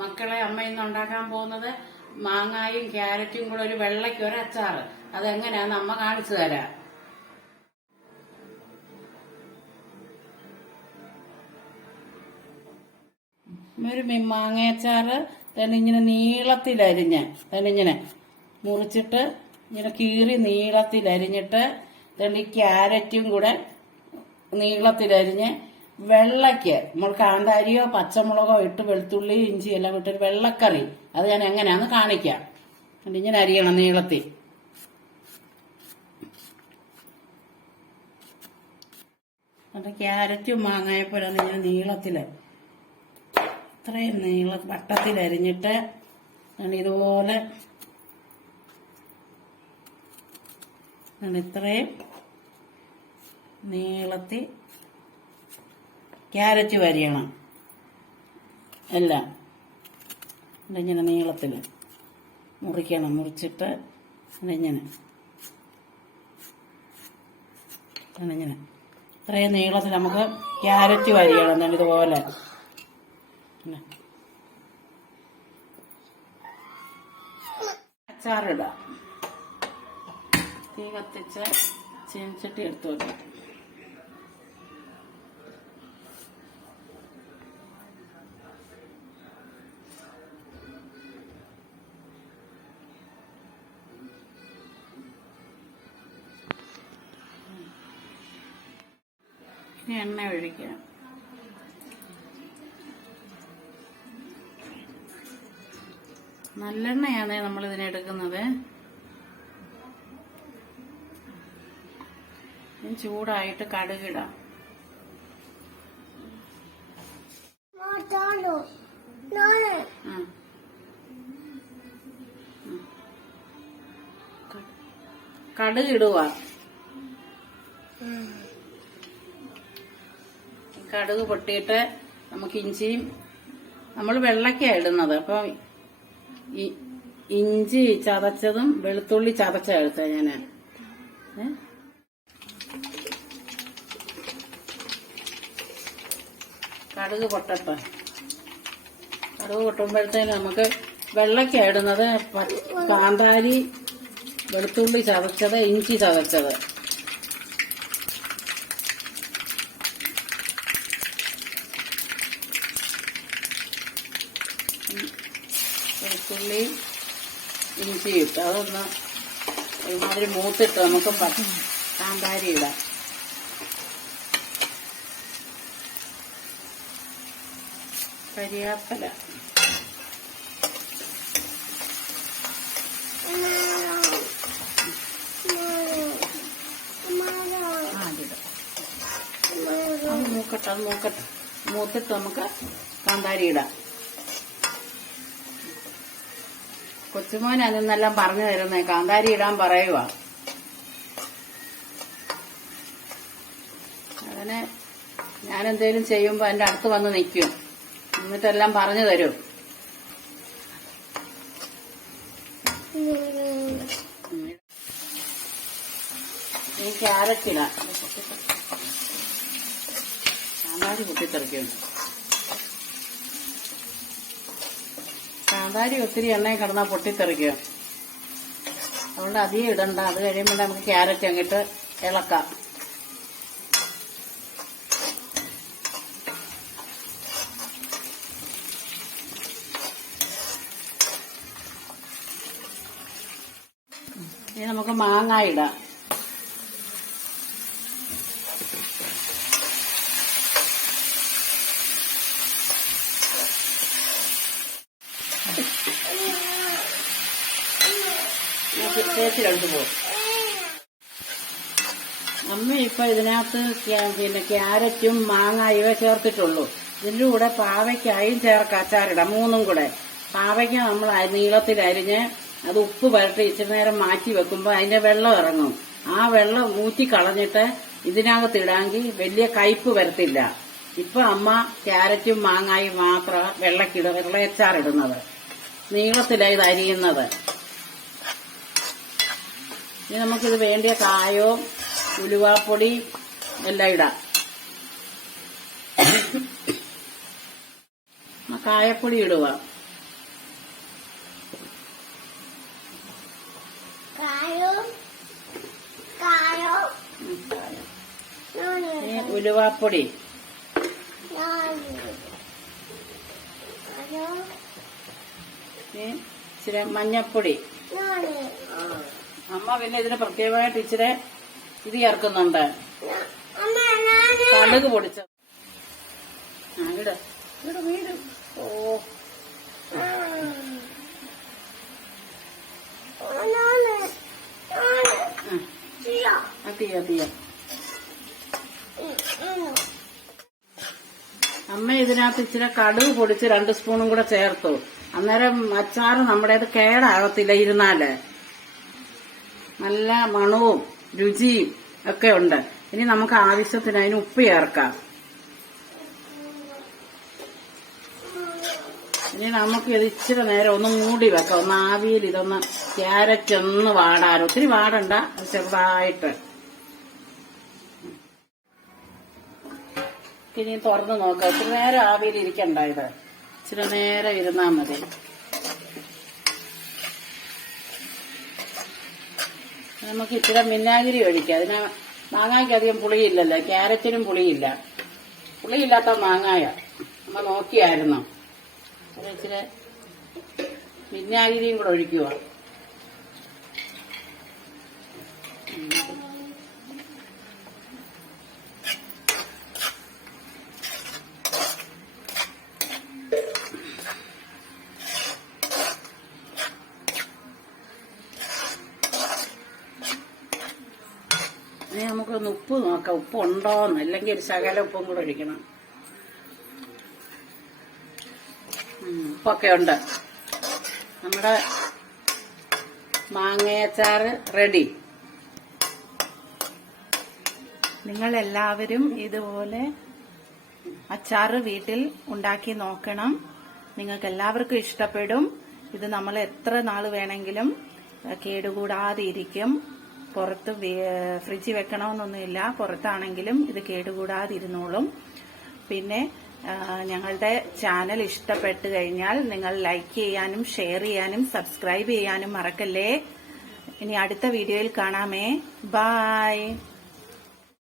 മക്കളെ, അമ്മ ഇന്ന് ഉണ്ടാക്കാൻ പോകുന്നത് മാങ്ങായും ക്യാരറ്റും കൂടെ ഒരു വെള്ളയ്ക്ക് ഒരു അച്ചാറ്. അതെങ്ങനെയാന്ന് അമ്മ കാണിച്ചു തരാം. ഒരു മാങ്ങയച്ചാറ് തന്നെ ഇങ്ങനെ നീളത്തിലരിഞ്ഞ് ഇങ്ങനെ മുറിച്ചിട്ട് ഇങ്ങനെ കീറി നീളത്തിലരിഞ്ഞിട്ട് തന്നെ ഈ ക്യാരറ്റും കൂടെ നീളത്തിലരിഞ്ഞ് വെള്ളയ്ക്ക് നമ്മൾ കാന്താരിയോ പച്ചമുളകോ ഇട്ട് വെളുത്തുള്ളി ഇഞ്ചി എല്ലാം ഇട്ടൊരു വെള്ളക്കറി. അത് ഞാൻ എങ്ങനെയാന്ന് കാണിക്കാം. ഇങ്ങനെ അരിയണം നീളത്തിൽ. അത് ക്യാരറ്റും മാങ്ങായപ്പോഴാണ് ഇങ്ങനെ നീളത്തില് ഇത്രയും വട്ടത്തിലരിഞ്ഞിട്ട് ഇതുപോലെ ഇത്രയും നീളത്തിൽ ക്യാരറ്റ് വരിയണം എല്ലാം ഇങ്ങനെ നീളത്തിൽ മുറിക്കണം. മുറിച്ചിട്ട് ഇങ്ങനെ ഇത്രയും നീളത്തിൽ നമുക്ക് ക്യാരറ്റ് വരിയണം. ഇതുപോലെ അച്ചാറിടാം. തീ കത്തിച്ച് ചീനിച്ചട്ടി എടുത്തു വെക്കാം. എണ്ണ ഒഴിക്കാം. നല്ലെണ്ണയാണ് നമ്മൾ ഇതിനെടുക്കുന്നത്. ചൂടായിട്ട് കടുകിടാം. കടുകിടുക. കടുക് പൊട്ടിയിട്ട് നമുക്ക് ഇഞ്ചിയും, നമ്മൾ വെള്ളയ്ക്കാണ് ഇടുന്നത്. അപ്പൊ ഇഞ്ചി ചതച്ചതും വെളുത്തുള്ളി ചതച്ചെടുത്ത ഞാന്. കടുക് പൊട്ടട്ടെ. കടുക് പൊട്ടുമ്പോഴത്തേന് നമുക്ക് വെള്ളയ്ക്കാണ് ഇടുന്നത്. കാന്താരി, വെളുത്തുള്ളി ചതച്ചത്, ഇഞ്ചി ചതച്ചത്. വെളുത്തുള്ളി ഇഞ്ചി ഇട്ട് അതൊന്ന് ഒരുമാതിരി മൂത്തിട്ട് നമുക്ക് കാന്താരി ഇടാം. കരിയാപ്പല, അത് മൂത്തിട്ട് നമുക്ക് കാന്താരി ഇടാം. കൊച്ചുമോൻ അതെന്നെല്ലാം പറഞ്ഞു തരുന്നേ. കാന്താരി ഇടാൻ പറയുക. അങ്ങനെ ഞാനെന്തേലും ചെയ്യുമ്പോ എന്റെ അടുത്ത് വന്ന് നിൽക്കും. എന്നിട്ടെല്ലാം പറഞ്ഞു തരും. ഈ ക്യാരറ്റ് ഇടാം. കാന്താരി പൊട്ടിത്തെറിക്കുന്നുണ്ട്. കാന്താരി ഒത്തിരി എണ്ണയിൽ കിടന്നാൽ പൊട്ടിത്തെറിക്കുക. അതുകൊണ്ട് അധികം ഇടണ്ട. അത് കഴിയുമ്പോൾ നമുക്ക് ക്യാരറ്റ് അങ്ങിട്ട് ഇളക്കാം. ഇനി നമുക്ക് മാങ്ങ ഇടാം. പോകും. അമ്മ ഇപ്പൊ ഇതിനകത്ത് പിന്നെ ക്യാരറ്റും മാങ്ങ ഇവ ചേർത്തിട്ടുള്ളൂ. ഇതിന്റെ കൂടെ പാവയ്ക്കായും ചേർക്കാം. അച്ചാറിടാം. മൂന്നും കൂടെ. പാവയ്ക്ക നമ്മൾ നീളത്തിലരിഞ്ഞ് അത് ഉപ്പ് പുരട്ടി ഇച്ചിരി നേരം മാറ്റി വെക്കുമ്പോൾ അതിന്റെ വെള്ളം ഇറങ്ങും. ആ വെള്ളം ഊറ്റി കളഞ്ഞിട്ട് ഇതിനകത്ത് ഇടാമെങ്കിൽ വലിയ കയ്പ് വരത്തില്ല. ഇപ്പൊ അമ്മ ക്യാരറ്റും മാങ്ങായും മാത്രം വെള്ളയച്ചാറിടുന്നത്. നീളത്തിലാണ് ഇത് അരിയുന്നത്. ഇനി നമുക്കിത് വേണ്ടിയ കായോ ഉലുവാപ്പൊടി എല്ലാം ഇടാം. കായപ്പൊടി ഇടുക. ഉലുവാപ്പൊടി, ഇച്ചിരി മഞ്ഞപ്പൊടി. അമ്മ പിന്നെ ഇതിന് പ്രത്യേകമായിട്ട് ഇച്ചിരി ഇത് ചേർക്കുന്നുണ്ട്, കടുക് പൊടിച്ചത്. ഇവിടെ വീട്. ഓ തീയ അമ്മ ഇതിനകത്ത് ഇച്ചിരി കടുക് പൊടിച്ച് 2 സ്പൂണും കൂടെ ചേർത്തു. അന്നേരം അച്ചാറ് നമ്മുടേത് കേടാകത്തില്ല. ഇരുന്നാല് നല്ല മണവും രുചിയും ഒക്കെ ഉണ്ട്. ഇനി നമുക്ക് ആവശ്യത്തിന് അതിന് ഉപ്പ് ചേർക്കാം. ഇനി നമുക്ക് ഇത് ഇച്ചിരി നേരം ഒന്ന് മൂടി വെക്കാം. ഒന്ന് ആവിയിൽ ഇതൊന്ന് ക്യാരറ്റ് ഒന്ന് വാടാൻ. ഒത്തിരി വാടണ്ട, ചെറുതായിട്ട്. ഇനി തുറന്ന് നോക്കാം. ഇച്ചിരി നേരം ആവിയിൽ ഇരിക്കണ്ട. ഇത് ഇച്ചിരി നേരം ഇരുന്നാ മതി. നമുക്ക് ഇച്ചിരി വിനാഗിരി ഒഴിക്കാം. അതിന് മാങ്ങായ്ക്ക് അധികം പുളിയില്ലല്ലോ, ക്യാരറ്റിനും പുളിയില്ല. പുളിയില്ലാത്ത മാങ്ങായ നമ്മ നോക്കിയായിരുന്നു. ഇച്ചിരി വിനാഗിരിയും കൂടെ ഒഴിക്കുക. ഇനി നമുക്കൊന്ന് ഉപ്പ് നോക്കാം, ഉപ്പ് ഉണ്ടോന്ന്. അല്ലെങ്കിൽ ഒരു ശകല ഉപ്പും കൂടെ ഒഴിക്കണം. ഉപ്പൊക്കെ ഉണ്ട്. നമ്മുടെ മാങ്ങയച്ചാറ് റെഡി. നിങ്ങളെല്ലാവരും ഇതുപോലെ അച്ചാറ് വീട്ടിൽ ഉണ്ടാക്കി നോക്കണം. നിങ്ങൾക്ക് എല്ലാവർക്കും ഇഷ്ടപ്പെടും. ഇത് നമ്മൾ എത്ര നാൾ വേണമെങ്കിലും കേടുകൂടാതെ ഇരിക്കും. പുറത്ത് ഫ്രിഡ്ജിൽ വെക്കണമെന്നൊന്നുമില്ല. പുറത്താണെങ്കിലും ഇത് കേടുകൂടാതെ ഇരുന്നോളും. പിന്നെ ഞങ്ങളുടെ ചാനൽ ഇഷ്ടപ്പെട്ടു കഴിഞ്ഞാൽ നിങ്ങൾ ലൈക്ക് ചെയ്യാനും ഷെയർ ചെയ്യാനും സബ്സ്ക്രൈബ് ചെയ്യാനും മറക്കല്ലേ. ഇനി അടുത്ത വീഡിയോയിൽ കാണാമേ. ബൈ.